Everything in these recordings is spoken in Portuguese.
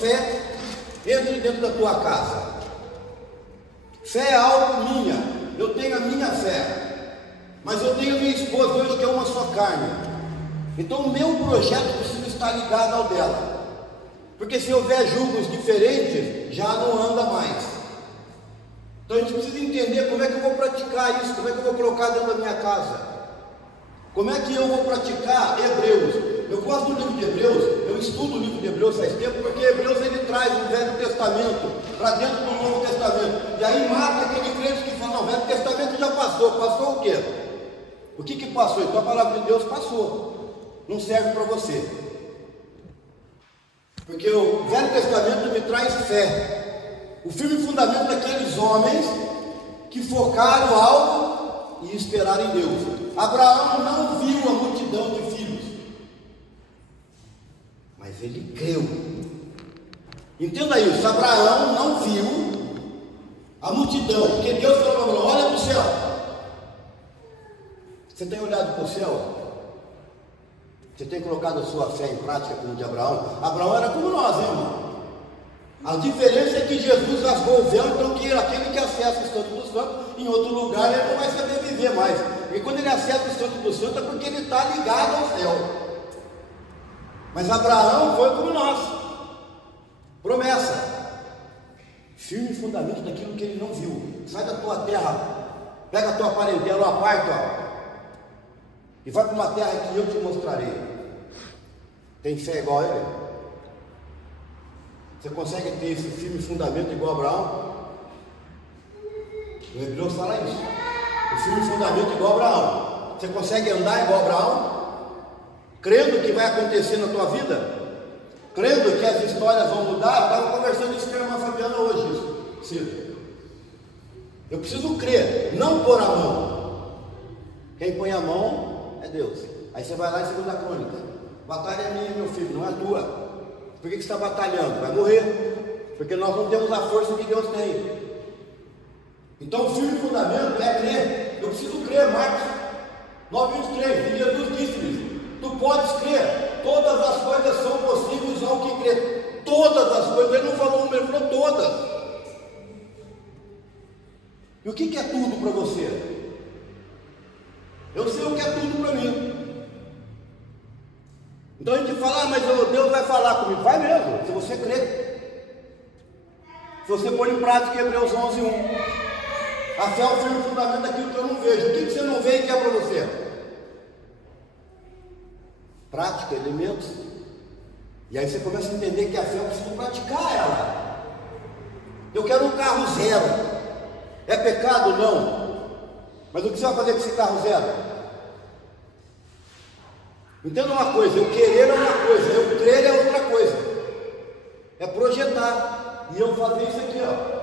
fé entre dentro da tua casa. Fé é algo minha, eu tenho a minha fé, mas eu tenho a minha esposa hoje que é uma só carne. Então o meu projeto precisa estar ligado ao dela, porque se houver julgos diferentes, já não anda mais. Então a gente precisa entender como é que eu vou praticar isso, como é que eu vou colocar dentro da minha casa, como é que eu vou praticar Hebreus. Eu gosto do livro de Hebreus, eu estudo o livro de Hebreus faz tempo, porque Hebreus ele traz o Velho Testamento para dentro do Novo Testamento, e aí mata aquele crente que fala, não, o Velho Testamento já passou, passou o quê? O que passou? Então a palavra de Deus passou, não serve para você, porque o Velho Testamento me traz fé, o firme fundamento daqueles homens que focaram algo e esperaram em Deus. Abraão não viu a multidão de filhos, mas ele creu. Entenda isso, Abraão não viu a multidão, porque Deus falou para Abraão, olha para o céu. Você tem olhado para o céu? Você tem colocado a sua fé em prática como de Abraão? Abraão era como nós, hein, irmão? A diferença é que Jesus rasgou o véu, então que aquele que acessa o Santo dos Santos, em outro lugar ele não vai saber viver mais. E quando ele acessa o Santo dos Santos é porque ele está ligado ao céu. Mas Abraão foi como nós. Promessa. Firme fundamento daquilo que ele não viu. Sai da tua terra, pega a tua parentela, aparta, e vai para uma terra que eu te mostrarei. Tem fé igual a ele? Você consegue ter esse firme fundamento igual a Abraão? O Hebreus fala isso. O firme fundamento igual a Abraão. Você consegue andar igual a Abraão? Crendo que vai acontecer na tua vida? Crendo que as histórias vão mudar? Eu estava conversando isso com a irmã Fabiana hoje, cedo. Eu preciso crer, não pôr a mão. Quem põe a mão é Deus. Aí você vai lá em 2 Crônicas. Batalha é minha, meu filho, não é tua. Por que você está batalhando? Vai morrer, porque nós não temos a força que Deus tem. Então o firme fundamento é crer. Eu preciso crer. Marcos 9:23, e Jesus disse-lhes, tu podes crer, todas as coisas são possíveis ao que crê. Todas as coisas, ele não falou uma, ele falou todas. E o que é tudo para você? Eu sei o que é tudo para mim. Então a gente fala, mas Deus vai falar comigo. Vai mesmo, se você crer. Se você pôr em prática Hebreus 11:1. A fé é o firme fundamento daquilo que eu não vejo. O que você não vê e que é para você? Prática, elementos. E aí você começa a entender que a fé eu preciso praticar ela. Eu quero um carro zero. É pecado? Não. Mas o que você vai fazer com esse carro zero? Entenda uma coisa, eu querer é uma coisa, eu crer é outra coisa. É projetar. E eu fazer isso aqui, ó.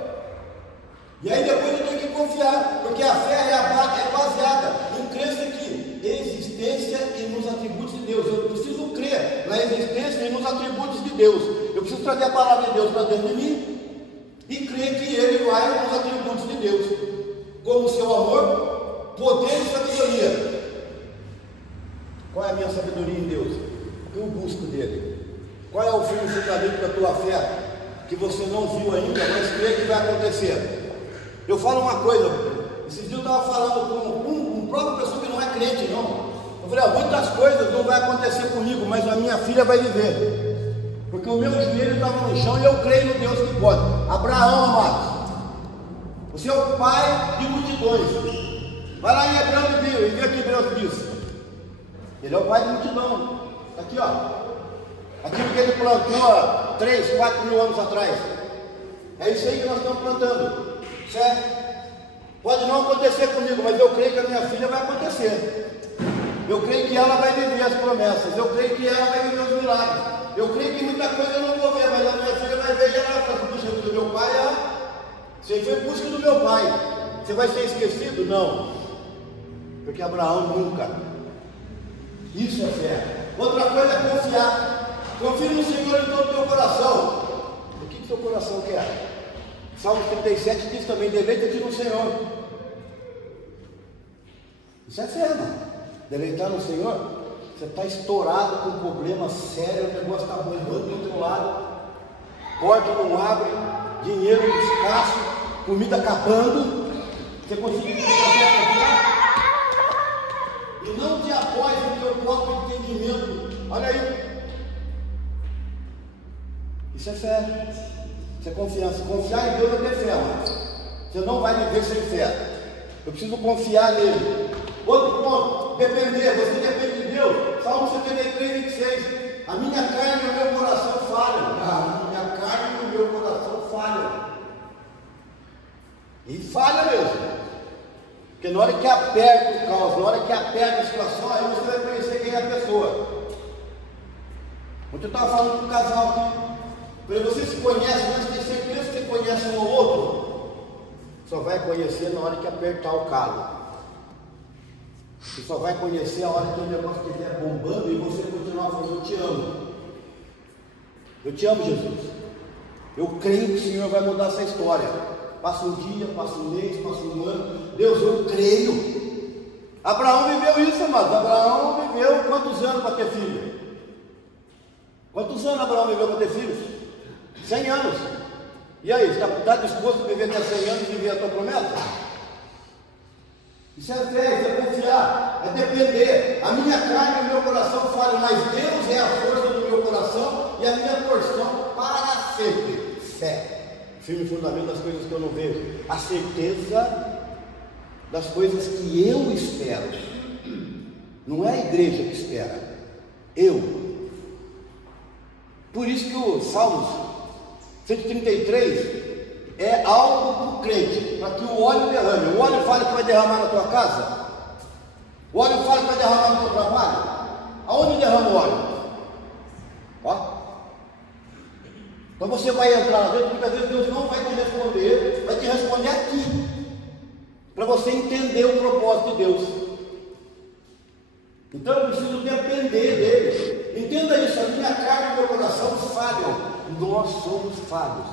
E aí depois eu tenho que confiar, porque a fé é baseada em crença que existência e nos atributos de Deus. Eu preciso crer na existência e nos atributos de Deus. Eu preciso trazer a palavra de Deus para dentro de mim e crer que Ele vai nos atributos de Deus, como o seu amor, poder e sabedoria. Qual é a minha sabedoria em Deus? Eu busco dele. Qual é o firme fundamento da tua fé que você não viu ainda, mas crê que vai acontecer? Eu falo uma coisa, esses dias eu estava falando com um próprio pessoa que não é crente, não. Eu falei, muitas coisas não vai acontecer comigo, mas a minha filha vai viver. Porque o meu joelho estava no chão e eu creio no Deus que pode. Abraão, amados, você é o pai de multidões. Vai lá em Hebreus e vê aqui Hebreus diz. Ele é o pai de multidão. Aqui, ó. Aquilo que ele plantou há 3, 4 mil anos atrás. É isso aí que nós estamos plantando. Certo? Pode não acontecer comigo, mas eu creio que a minha filha vai acontecer. Eu creio que ela vai viver as promessas. Eu creio que ela vai viver os milagres. Eu creio que muita coisa eu não vou ver, mas a minha filha vai ver e ela vai falar, puxa, do meu pai, você foi em busca do meu pai. Você vai ser esquecido? Não. Porque Abraão nunca. Isso é fé. Outra coisa é confiar. Confie no Senhor em todo o teu coração. O que teu coração quer? Salmo 37 diz também, deleita-te no Senhor. Isso é fé, irmão. Deleitar no Senhor. Você está estourado com um problema sério, o negócio está bombando do teu lado. porta não abre, dinheiro escasso, comida acabando, você conseguir e não te apoie no teu próprio entendimento. Olha aí, isso é fé, isso é confiança. Confiar em Deus é ter fé, mas você não vai viver sem fé. Eu preciso confiar nele. Outro ponto, depender. Você depende de Deus. Salmo 73, 26. A minha carne e o meu coração falham. A minha carne e o meu coração falham. E falha mesmo. Porque na hora que aperta o caos, na hora que aperta a situação, aí você vai conhecer quem é a pessoa. Ontem eu estava falando com um casal aqui. Falei, você se conhece, mas tem certeza que você conhece um ou outro? Só vai conhecer na hora que apertar o calo. Você só vai conhecer a hora que o negócio estiver bombando e você continuar falando, eu te amo. Eu te amo, Jesus. Eu creio que o Senhor vai mudar essa história. Passa um dia, passa um mês, passa um ano. Deus, eu creio. Abraão viveu isso, amados. Abraão viveu quantos anos para ter filho? Quantos anos Abraão viveu para ter filhos? 100 anos. E aí, está disposto a viver até 100 anos e viver a tua promessa? Isso é fé, isso é confiar, é depender. A minha carne e o meu coração falham, mas Deus é a força do meu coração e a minha porção para sempre. Fé, firme fundamento das coisas que eu não vejo, a certeza das coisas que eu espero. Não é a igreja que espera, eu. Por isso que o Salmos 133 é algo para o crente, para que o óleo derrame. O óleo fala que vai derramar na tua casa? O óleo fala que vai derramar no teu trabalho? Aonde derrama o óleo? Ó. Então você vai entrar lá dentro, muitas vezes Deus não vai te responder, vai te responder aqui, para você entender o propósito de Deus. Então eu preciso depender dele. Entenda isso, a minha carne e o meu coração falham. Nós somos falhos.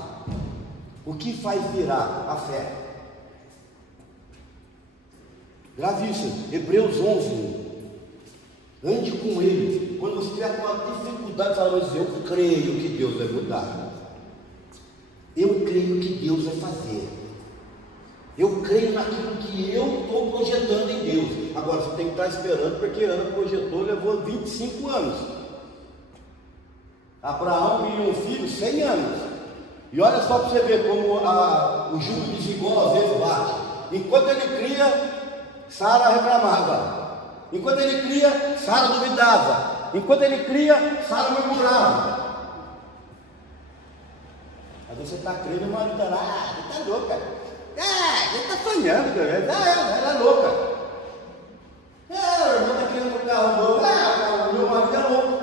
O que faz virar a fé? Grave isso, Hebreus 11. Ande com ele. Quando você tiver com uma dificuldade, fala, mas eu creio que Deus vai mudar. Eu creio que Deus vai fazer. Eu creio naquilo que eu estou projetando em Deus. Agora você tem que estar esperando, porque Ana projetou, levou 25 anos. Abraão criou um filho 100 anos. E olha só para você ver como o jugo desigual às vezes bate. Enquanto ele cria, Sara reclamava. Enquanto ele cria, Sara duvidava. Enquanto ele cria, Sara murmurava. Às vezes você está crendo, o marido está lá, você está louca. Ele está sonhando, cara. Ela é louca. O irmão está querendo um carro novo. O meu marido é louco.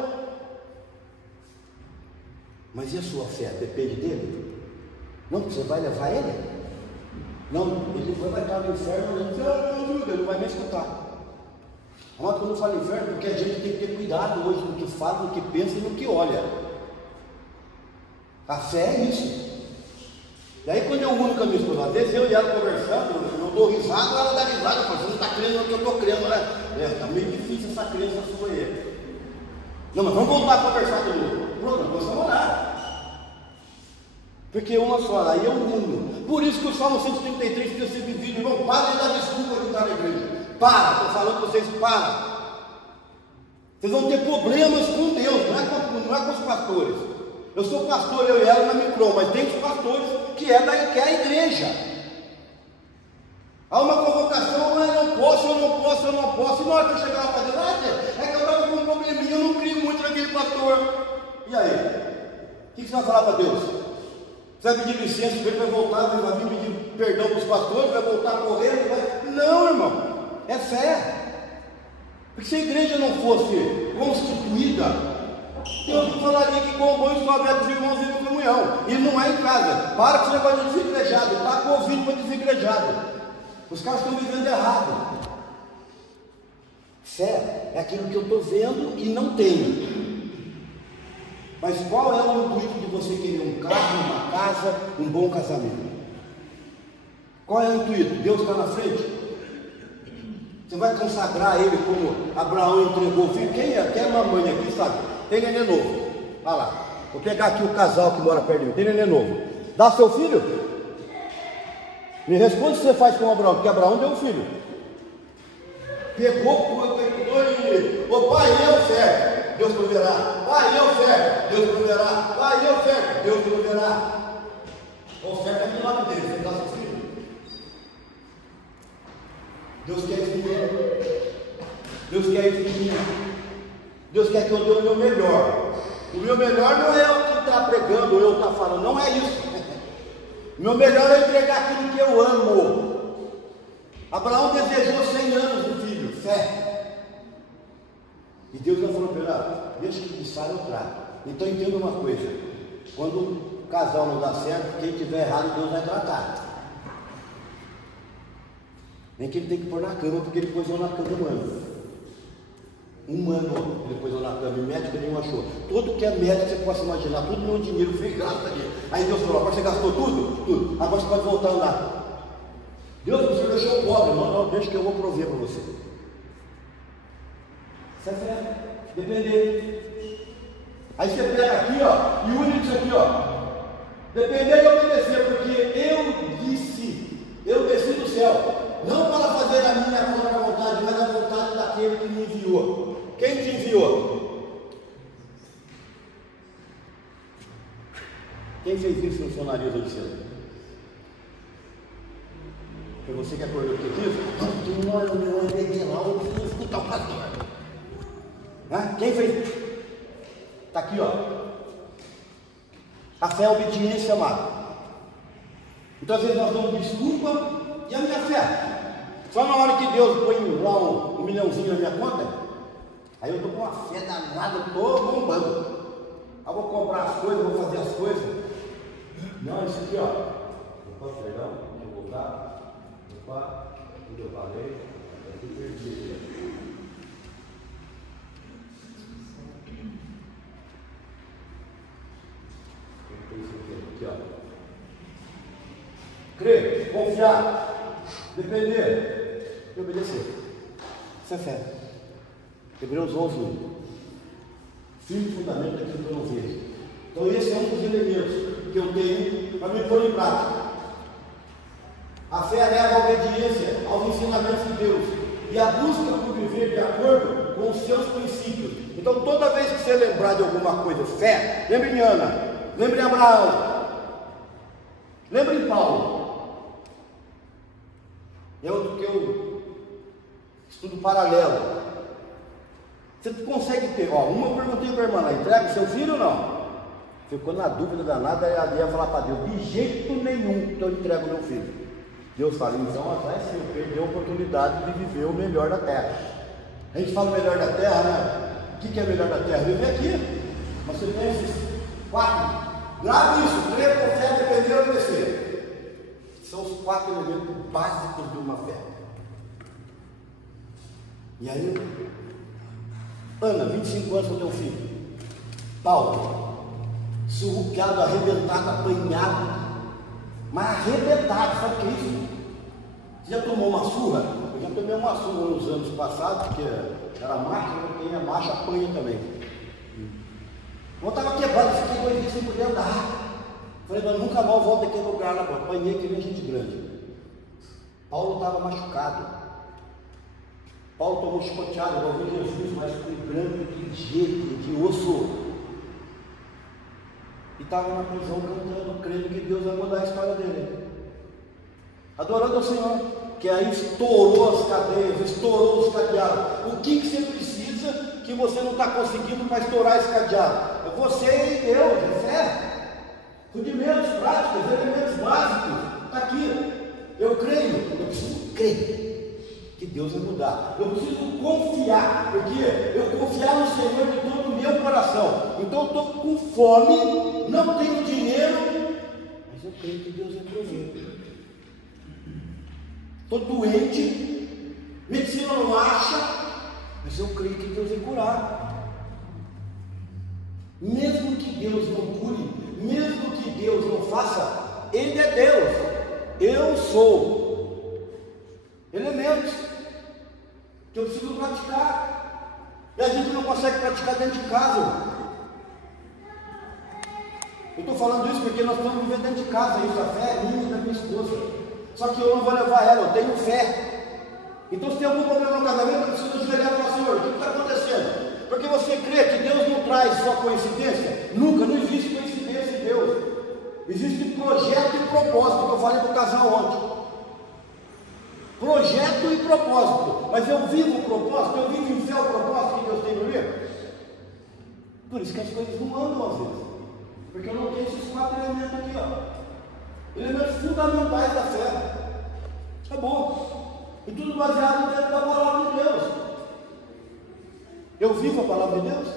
Mas e a sua fé? Depende dele? Não, você vai levar ele? Não, ele vai estar no inferno, ele não vai nem escutar. Mas quando eu falo inferno, porque a gente tem que ter cuidado hoje no que fala, no que pensa e no que olha. A fé é isso. E aí quando eu uno com a minha esposa, às vezes eu e ela conversando, eu dou risada, ela dá risada, você não está crendo no que eu estou crendo, né? Está meio difícil essa crença sua aí. Não, mas vamos voltar a conversar de novo. Pronto, nós vamos orar. Porque uma só, aí é um mundo. Por isso que o Salmo 133 precisa ser vivido, irmão. Para de dar desculpa de estar na igreja. Para, estou falando com vocês, para. Vocês vão ter problemas com Deus, não é com os pastores. Eu sou pastor, eu e ela na Micron, mas tem os pastores que é a igreja. Há uma convocação, eu não posso. E na hora que eu chegar lá para Deus, é que eu estava com um probleminha, eu não crio muito naquele pastor. E aí? O que você vai falar para Deus? Você vai pedir licença, ele vai voltar, vai vir pedir perdão para os pastores, vai voltar correndo? Não, irmão, é fé. Porque se a igreja não fosse constituída, Deus não falaria que com bom estou aberto os irmãos em comunhão. E não é em casa. Para que você vai desigrejado, está convite para desigrejado. Os caras estão vivendo errado. Fé é aquilo que eu estou vendo e não tenho. Mas qual é o intuito de você querer um carro, uma casa, um bom casamento? Qual é o intuito? Deus está na frente? Você vai consagrar ele como Abraão entregou o filho? Quem é? Quem é mamãe aqui, sabe? Tem neném novo. Olha lá. Vou pegar aqui o casal que mora perto de mim, tem neném novo. Dá seu filho? Me responde se você faz com Abraão, porque Abraão deu um filho. Pegou, ô pai, eu certo, Deus proverá. Pai, eu certo, Deus proverá. Pai, eu certo, Deus proverá. Oferta é milagre dele, você dá seu filho. Deus quer isso de mim. Deus quer isso de mim. Deus quer que eu dê o meu melhor. O meu melhor não é eu que está pregando, ou eu estar falando, não é isso. O meu melhor é entregar aquilo que eu amo. Abraão desejou 100 anos do filho, fé. E Deus não falou para ele, deixa que Sara eu trato. Então entenda uma coisa, quando o casal não dá certo, quem tiver errado, Deus vai tratar. Nem que ele tem que pôr na cama, porque ele pôs na cama um ano ele pôs na cama, e médico nenhum achou. Tudo que é médico você possa imaginar, tudo meu dinheiro foi gasto ali. Aí Deus falou, agora você gastou tudo? Tudo. Agora você pode voltar a andar. Deus, você deixou pobre. Não, deixa que eu vou prover para você. Isso é fé. Depender. Aí você pega aqui, ó, e une isso aqui, ó. Depender e obedecer, porque eu desci do céu. Não para fazer a minha própria vontade, mas a vontade daquele que me enviou. Quem te enviou? Quem fez isso no seu nariz hoje cedo? Foi você que acordou que disse? Eu peguei lá, eu preciso escutar o pastor. Quem fez? Está aqui, ó. A fé é a obediência, amado. Então às vezes nós damos desculpa. E a minha fé? Só na hora que Deus põe lá um milhãozinho na minha conta, aí eu estou com uma fé danada, estou bombando. Eu vou comprar as coisas, vou fazer as coisas. Não, isso aqui, ó. Opa, perdão, deixa eu voltar. Opa, tudo eu falei. Eu fui perdido aqui. Aqui, ó. Crer, confiar. Depender e obedecer. Isso é fé. Hebreus 11:1. Firme fundamento daquilo que eu não vejo. Então esse é um dos elementos que eu tenho para me pôr em prática. A fé leva a obediência aos ensinamentos de Deus e a busca por viver de acordo com os seus princípios. Então toda vez que você lembrar de alguma coisa, fé, lembre em Ana, lembre em Abraão, lembre em Paulo. É outro que eu estudo paralelo. Você consegue ter, uma eu perguntei para a irmã, entrega o seu filho ou não? Ficou na dúvida danada, aí ela ia falar para Deus, de jeito nenhum que eu entrego meu filho. Deus fala, então vai sim, perdeu a oportunidade de viver o melhor da terra. A gente fala o melhor da terra, né? O que é melhor da terra? Viver aqui. Mas você tem esses 4. Grave isso, crer, confiar, depender e obedecer. São os 4 elementos básicos de uma fé. E aí, Ana, 25 anos com teu filho. Paulo, surrupiado, arrebentado, apanhado, mas arrebentado, sabe o que é isso? Você já tomou uma surra? Eu já tomei uma surra nos anos passados, porque era macho, quem é macho apanha também. Eu estava quebrado, fiquei 2 dias sem poder andar. Falei, mas nunca mais volto daquele lugar lá, apanhei que nem gente grande. Paulo estava machucado. Paulo tomou chicoteado, igual vi Jesus, mas foi branco de jeito, de osso. E estava na prisão cantando, crendo que Deus vai mudar a história dele. Adorando ao Senhor, que aí estourou as cadeias, estourou os cadeados. O que você precisa que você não está conseguindo para estourar esse cadeado? É você e Deus, é fé. Rudimentos práticos, elementos básicos, está aqui. Eu creio, eu preciso crer que Deus vai mudar. Eu preciso confiar, porque eu confiar no Senhor de todo o meu coração. Então eu estou com fome, não tenho dinheiro, mas eu creio que Deus vai prover. Estou doente, medicina não acha, mas eu creio que Deus vai curar. Mesmo que Deus não cure, mesmo que Deus não faça, Ele é Deus. Eu sou elementos que eu preciso praticar. E a gente não consegue praticar dentro de casa. Eu estou falando isso porque nós estamos vivendo dentro de casa, isso, a fé é minha e da minha esposa. Só que eu não vou levar ela, eu tenho fé. Então, se tem algum problema no casamento, eu preciso ajoelhar e falar: Senhor, o que está acontecendo? Porque você crê que Deus não traz só coincidência? Nunca, não existe coincidência em Deus. Existe projeto e propósito, que eu falei para o casal ontem. Projeto e propósito. Mas eu vivo o propósito, eu vivo em fé o propósito que Deus tem no livro. Por isso que as coisas não andam às vezes. Porque eu não tenho esses 4 elementos aqui, ó. Elementos fundamentais da fé. Acabou. E tudo baseado dentro da palavra de Deus. Eu vivo a palavra de Deus.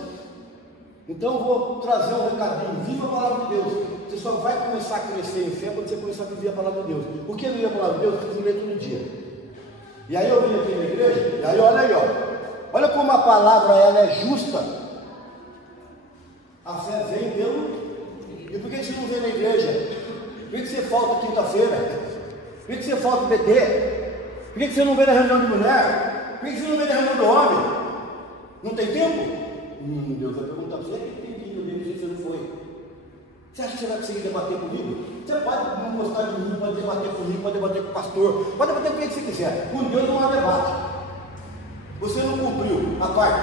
Então eu vou trazer um recadinho: viva a palavra de Deus. Você só vai começar a crescer em fé quando você começar a viver a palavra de Deus. O que é viver a palavra de Deus? Você tem que ler todo dia. E aí eu vim aqui na igreja, e aí olha aí, ó. Olha como a palavra ela é justa. A fé vem pelo... E por que você não vem na igreja? Por que você falta quinta-feira? Por que você falta BT? Por que você não vem na reunião de mulher? Por que você não vem na reunião do homem? Não tem tempo? Deus vai perguntar para você: tem tempo dele, você não foi. Você acha que você vai conseguir debater comigo? Você pode não gostar de mim, pode debater comigo, pode debater com o pastor, pode debater com quem você quiser. Com Deus não há debate. Você não cumpriu a parte,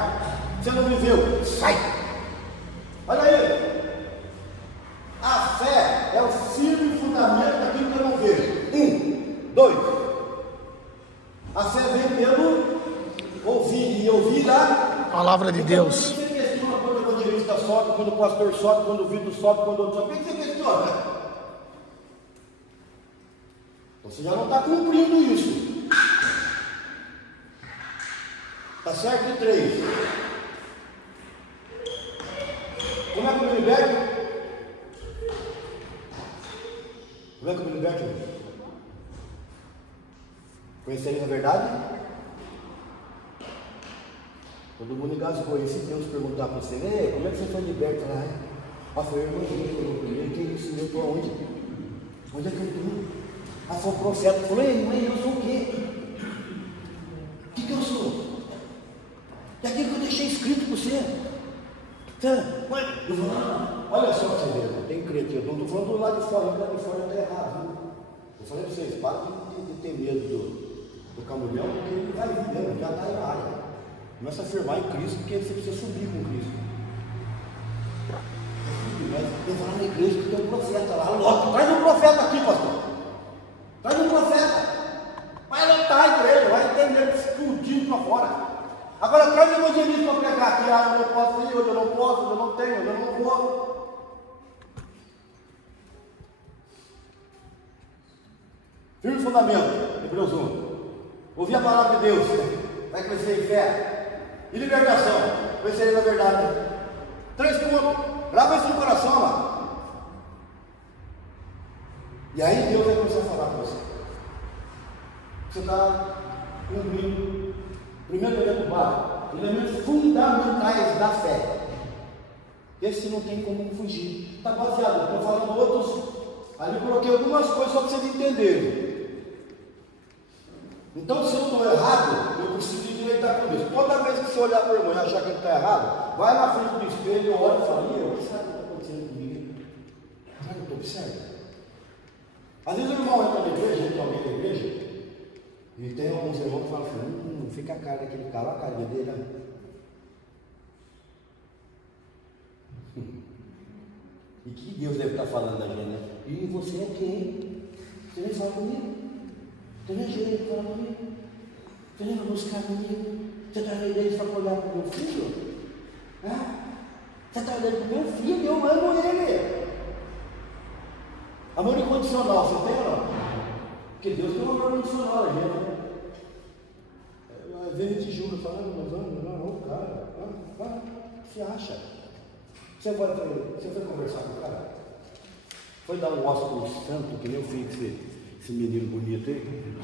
você não viveu, sai. Olha aí. A fé é o firme fundamento daquilo que eu não vejo. 2. A fé vem pelo ouvir, e ouvir a palavra de Deus. Você questiona quando o evangelista sobe, quando o pastor sobe, quando o vidro sobe, quando o outro sobe? Por que você questiona? Você já não está cumprindo isso. Está certo? 3. Como é que eu me liberto? Como é que eu me liberto? Conhecereis a verdade? Todo mundo engasgou. E se Deus perguntar para você: como é que você foi liberto? Foi o evangelho. Que isso? Eu estou onde? Onde é que eu estou? Foi o profeta. Falou: mãe, eu sou o quê? O que eu sou? É aquilo que eu deixei escrito para você. Olha só para você ver, tem que crer aqui. Eu não estou falando do lado de fora, do lado de fora está errado. Viu? Eu falei para vocês: para de ter medo do camulhão, porque ele vai vir mesmo, já está na área. Começa a afirmar em Cristo, porque você precisa subir com Cristo. Eu vou lá na igreja que tem um profeta lá. Logo, traz um profeta aqui, pastor. Traz um profeta. Vai lotar a igreja, vai ter medo explodindo para fora. Agora traz o evangelista para pregar aqui. Eu não posso ir, hoje eu não posso, hoje eu não tenho, hoje eu não vou. Firme fundamento, Hebreus 1. Ouvir a palavra de Deus, vai crescer em fé. E libertação, conhecereis a verdade. 3 pontos. Grava isso no coração lá. E aí Deus vai começar a falar com você. Você está cumprindo. Primeiro elemento básico, elementos fundamentais da fé. Esse não tem como fugir. Está baseado, estou falando outros. Ali coloquei algumas coisas só para vocês entenderem. Então, se eu estou errado, eu preciso endireitar com isso. Toda vez que você olhar para o irmão e achar que ele está errado, vai na frente do espelho, olha e fala: o que será que está acontecendo comigo? Será que eu estou observando? Às vezes o irmão entra na igreja, entra alguém da igreja, e tem alguns irmãos que falam assim: fica a cara daquele cara, olha a carinha dele. Né? E que Deus deve estar falando da gente, né? E você é quem? Você nem fala comigo? Você nem jeito de falar comigo? Você nem vai buscar comigo? Você está na igreja para olhar para o meu filho? Você está olhando para o meu filho? Eu amo ele. Amor incondicional, você tem ou não? Porque Deus tem um amor incondicional, gente. Às vezes a gente julga, fala: não, cara, você acha? Você foi conversar com o cara? Foi dar um ósculo santo, que nem eu fiz esse menino bonito aí?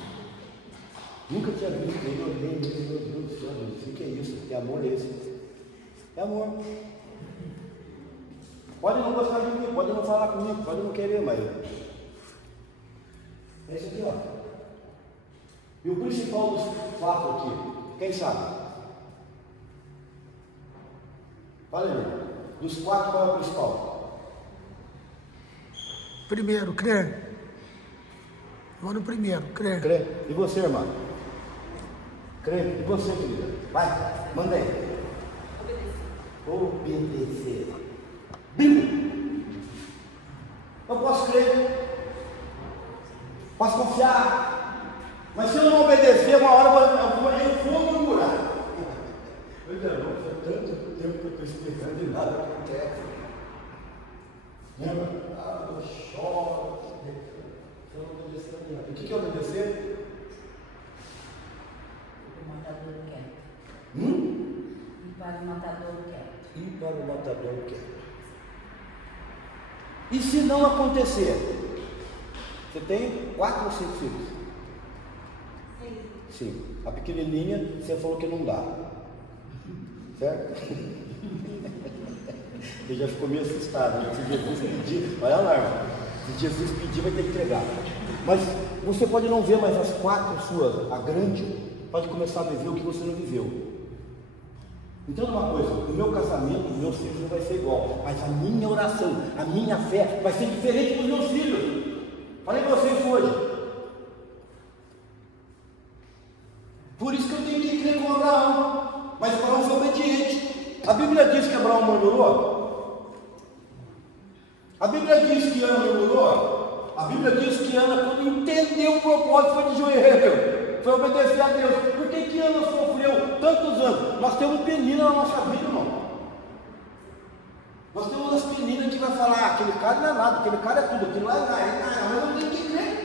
Nunca tinha visto ele, olhei, meu Deus do céu, o que é isso? Que amor é esse? É amor. Pode não gostar de mim, pode não falar comigo, pode não querer, mas é isso aqui, ó. E o principal dos 4 aqui, quem sabe? Fala aí, dos 4, qual é o principal? Primeiro, crer. Vou no primeiro, crer. Crer. E você, irmão? Crer. E você, querida? Vai, manda aí. Obedecer. Bíblia. Eu posso crer. Posso confiar. Mas se eu não obedecer, uma hora eu vou murmurar. Pois é, não faz tanto tempo que eu estou explicando e nada acontece. Lembra? Eu choro. Se eu não obedecer a minha. O que é obedecer? O matador quieto. E para o matador quieto. E para o matador quieto. E se não acontecer? Você tem 4 ou 5 filhos? Sim. A pequenininha, você falou que não dá. Certo? Ele já ficou meio assustado, né? Se Jesus pedir, olha lá, irmão. Se Jesus pedir, vai ter que entregar. Mas você pode não ver mais as 4 suas, a grande, pode começar a viver o que você não viveu. Então, uma coisa, o meu casamento, os meus filhos não vai ser igual, mas a minha oração, a minha fé vai ser diferente dos meus filhos. Falei para vocês hoje. Por isso que eu tenho que crer com Abraão. Mas Abraão foi obediente. A Bíblia diz que Abraão murmurou. A Bíblia diz que Ana murmurou. A Bíblia diz que Ana, quando entendeu o propósito, foi de joelho, foi obedecer a Deus. Por que Ana sofreu tantos anos? Nós temos penina na nossa vida, irmão. Nós temos umas peninas que vai falar, aquele cara não é nada, aquele cara é tudo, aquilo lá é nada, mas não tem que crer.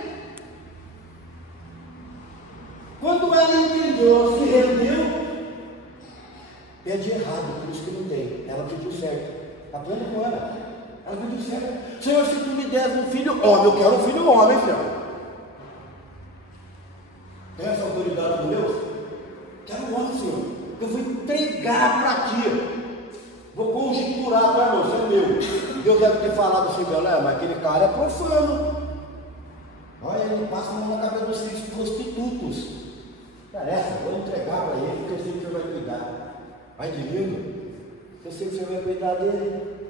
Quando ela entendeu, se rendeu, pede errado, por isso que não tem. Ela pediu certo. Aprenda com ela. Ela pediu certo. Senhor, se tu me deres um filho homem, eu quero um filho homem, Senhor. Tem essa autoridade com Deus? Quero um homem, Senhor. Eu vou entregar para ti. Vou conjecturar para você, é meu. Deus deve ter falado assim, galera, mas aquele cara é profano. Olha, ele passa a mão na cabeça dos filhos prostitutos. Interessa, vou entregar para ele, porque eu sei que o Senhor vai cuidar. Vai de lindo. Eu sei que o Senhor vai cuidar dele.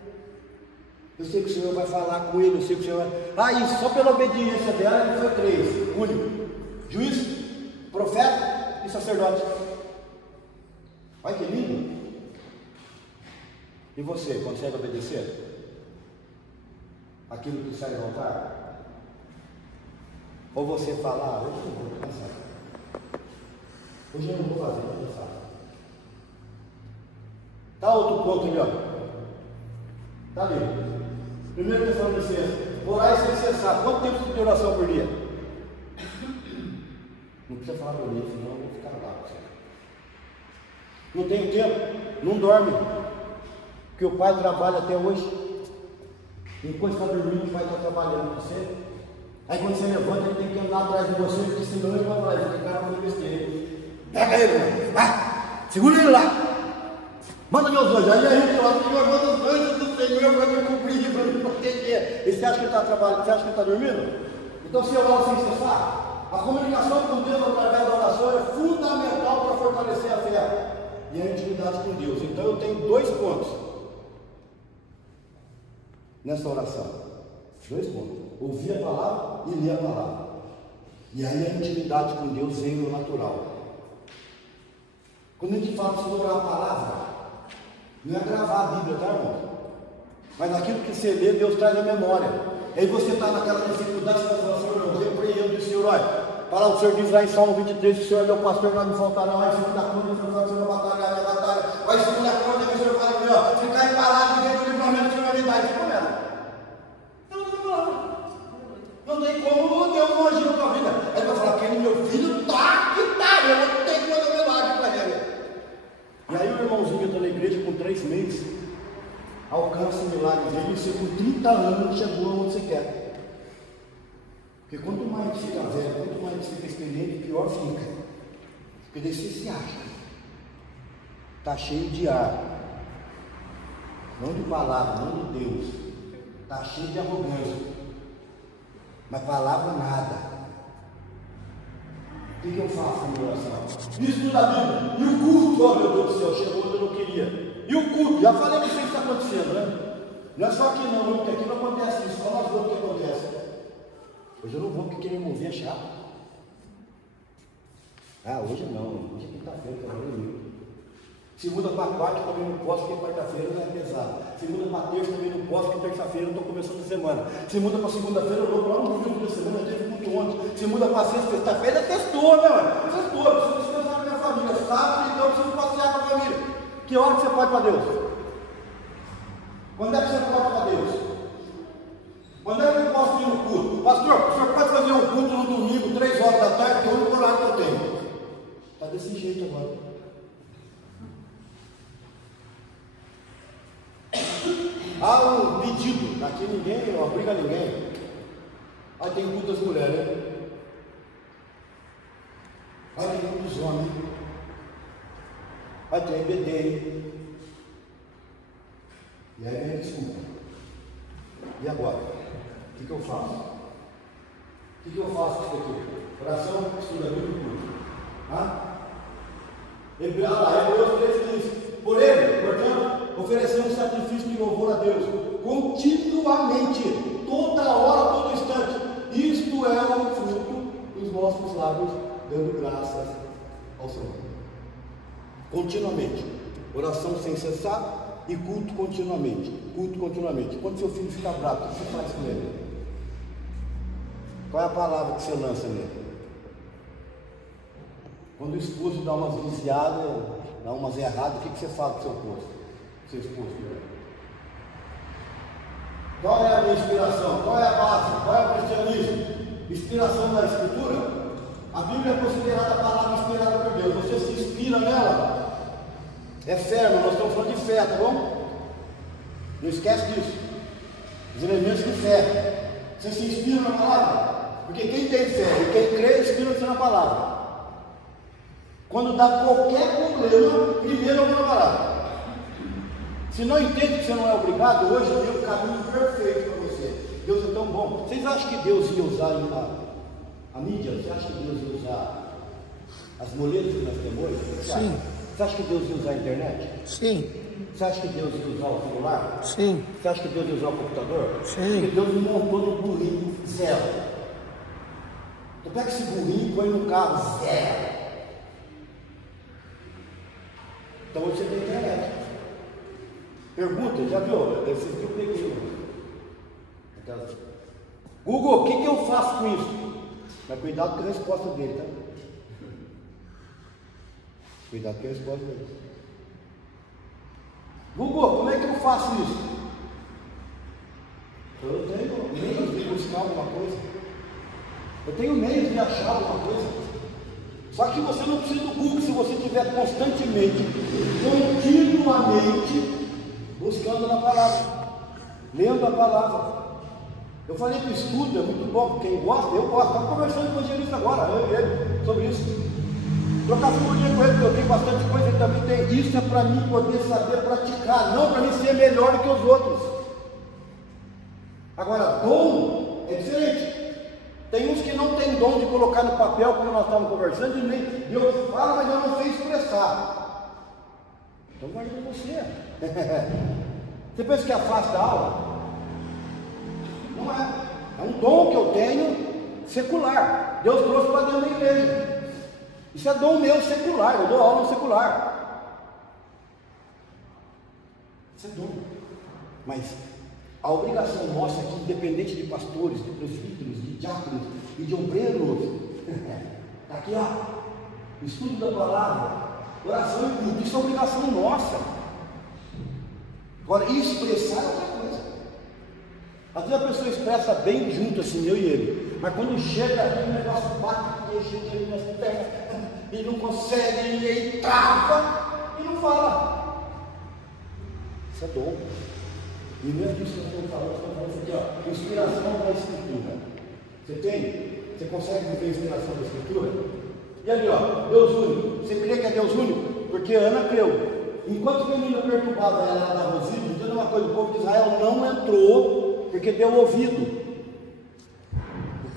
Eu sei que o Senhor vai falar com ele, eu sei que o Senhor vai. Ah, isso só pela obediência dela, ele foi 3. Único. Juiz, profeta e sacerdote. Olha que lindo. E você, consegue obedecer aquilo que sai do altar? Ou você fala, hoje eu não vou cansar. Hoje eu não vou fazer, vou cansar. Está outro ponto ali, ó. Está ali. Primeiro Tessalonicenses, orai sem cessar. Quanto tempo de oração por dia? Não precisa falar por mim, senão eu vou ficar lá. Não tem tempo, não dorme. Porque o pai trabalha até hoje. Enquanto está dormindo, o pai está trabalhando com você. Aí quando você levanta, ele tem que andar atrás de você, porque senão ele vai atrás, porque o cara vai besteira. Pega ele, mano. Vai, segura ele lá. Manda meus anjos. Aí a gente ora, Senhor, manda os anjos do Senhor para me cobrir, para me proteger. E você acha que ele está trabalhando? Você acha que ele está dormindo? Então, se eu oro sem cessar, a comunicação com Deus através da oração é fundamental para fortalecer a fé e a intimidade com Deus. Então, eu tenho 2 pontos nessa oração. 2 pontos: ouvir a palavra e ler a palavra. E aí a intimidade com Deus vem no natural. Quando a gente fala sobre orar a palavra, não é gravar a Bíblia, tá, irmão? Mas aquilo que você lê, Deus traz a memória. Aí você está naquela dificuldade, você vai falar, Senhor, eu repreendo o Senhor, olha. A palavra do Senhor diz lá em Salmo 23, que o Senhor é meu pastor, não me faltará. Olha, segundo a cruz, o Senhor vai ser batalha, batalha. Olha, segundo a cruz, o Senhor fala aqui, ó, se cair parado, dentro do livramento, o Senhor vai me dar. E como é? Não tem como Deus não agir na tua vida. Aí vai falar, aquele meu filho tá que tá, eu não tenho que fazer milagre para ele. E aí o irmãozinho está na igreja com 3 meses, alcança o milagre dele, e você com 30 anos chegou onde você quer. Porque quanto mais a gente fica velho, quanto mais a gente fica experiente, pior fica. Porque daí você se acha. Está cheio de ar. Não de palavra, não de Deus. Está cheio de arrogância. Mas palavra nada. O que eu faço na minha oração? Isso da Bíblia. E o culto, oh meu Deus do céu, chegou onde eu não queria. E o culto, já falei para vocês o que está acontecendo, né? Não é só aqui não, porque aqui não acontece isso, só nós outros que acontece. Hoje eu não vou porque querer mover é chato. Ah, hoje não, hoje é quinta-feira, tá domingo. Segunda para quarta também não posso, porque quarta-feira não é pesado. Segunda para terça também não posso, porque terça-feira eu estou começando a semana. Se muda para segunda-feira, eu vou para um dia da semana, teve muito ontem. Se muda para sexta, sexta-feira, testou, né, mano? Testou, preciso descansar com a minha família. Sábado, então, eu preciso passear com a família. Que hora que você pode para Deus? Quando é que você pode para Deus? Quando é que eu posso ir no culto? Pastor, o senhor pode fazer um culto no domingo, 3 horas da tarde, que é o único horário que eu tenho. Está desse jeito agora. Há um pedido, aqui ninguém não obriga ninguém. Aí tem culto das mulheres, né? Aí tem culto dos homens. Aí tem EBD. E aí vem desculpa. E agora? O que eu faço? O que eu faço com isso aqui? Oração, estuda, tudo culto. Hebreus 3,15. Por ele, portanto, oferecer um sacrifício de louvor a Deus, continuamente, toda hora, todo instante. Isto é o fruto dos nossos lábios, dando graças ao Senhor. Continuamente. Oração sem cessar e culto continuamente. Culto continuamente. Quando seu filho fica bravo, o que você faz com ele? Qual é a palavra que você lança nele? Quando o esposo dá umas viciadas, dá umas erradas, o que você fala com seu esposo? Qual é a minha inspiração? Qual é a base? Qual é o cristianismo? Inspiração da Escritura? A Bíblia é considerada a palavra inspirada por Deus. Você se inspira nela? É fé, nós estamos falando de fé, tá bom? Não esquece disso. Os elementos de fé. Você se inspira na palavra? Porque quem tem fé e quem crê, inspira-se na palavra. Quando dá qualquer problema, primeiro eu vou na palavra. Se não entende que você não é obrigado, hoje tem o caminho perfeito para você. Deus é tão bom. Vocês acham que Deus ia usar a mídia? Você acha que Deus ia usar as muletas que nós temos hoje? Sim. Você acha que Deus ia usar a internet? Sim. Você acha que Deus ia usar o celular? Sim. Você acha que Deus ia usar o computador? Sim. Porque Deus montou no burrinho zero. Então pega esse burrinho e põe no carro zero. Então hoje você tem internet. Pergunta, já viu? Esse aqui eu peguei. Google, o que eu faço com isso? Mas cuidado com a resposta dele, tá? Cuidado com a resposta dele. Google, como é que eu faço isso? Eu tenho meios de buscar alguma coisa. Eu tenho meios de achar alguma coisa. Só que você não precisa do Google se você estiver constantemente, continuamente, buscando na palavra, lendo a palavra. Eu falei que o estudo é muito bom, quem gosta, eu gosto. Estava conversando com o evangelista agora, eu e ele, sobre isso. Trocar figurinha com ele, porque eu tenho bastante coisa, ele também tem. Isso é para mim poder saber praticar, não para mim ser melhor do que os outros. Agora, dom é diferente. Tem uns que não tem dom de colocar no papel, como nós estávamos conversando, e nem Deus fala, mas eu não sei expressar. Então guarda para você. Você pensa que afasta a aula? Não é. É um dom que eu tenho secular. Deus trouxe para dentro da igreja. Isso é dom meu secular. Eu dou aula no secular. Isso é dom. Mas a obrigação nossa aqui, independente de pastores, de presbíteros, de diáconos e de obreiros, está aqui, ó. Estudo da palavra, oração e culto. Isso é obrigação nossa. Agora, expressar é outra coisa. Às vezes a pessoa expressa bem junto, assim, eu e ele. Mas quando chega aqui, o negócio bate, e chega ali nas pernas, e não consegue, e aí trava, e não fala. Isso é dom. E não é disso que eu estou falando aqui, ó. Inspiração da Escritura. Você tem? Você consegue viver a inspiração da Escritura? E ali, ó, Deus único. Você crê que é Deus único? Porque Ana creu. Enquanto o menino perturbava ela da Rosília, dizendo uma coisa, o povo de Israel não entrou, porque deu ouvido.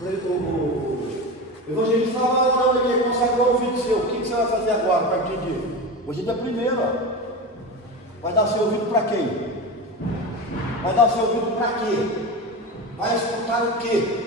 O evangelista estava orando aqui, consagrou o ouvido seu. O que você vai fazer agora, a partir de hoje é dia primeiro, ó. Vai dar seu ouvido para quem? Vai dar o seu ouvido para quê? Vai escutar o quê?